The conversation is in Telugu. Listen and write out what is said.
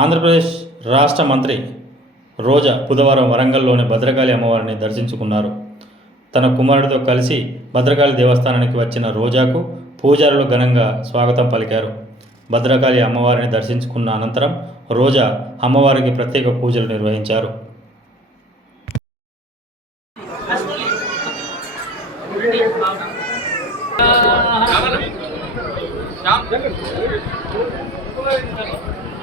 ఆంధ్రప్రదేశ్ రాష్ట్ర మంత్రి రోజా బుధవారం వరంగల్లోని భద్రకాళి అమ్మవారిని దర్శించుకున్నారు. తన కుమారుడితో కలిసి భద్రకాళి దేవస్థానానికి వచ్చిన రోజాకు పూజారులు ఘనంగా స్వాగతం పలికారు. భద్రకాళి అమ్మవారిని దర్శించుకున్న అనంతరం రోజా అమ్మవారికి ప్రత్యేక పూజలు నిర్వహించారు.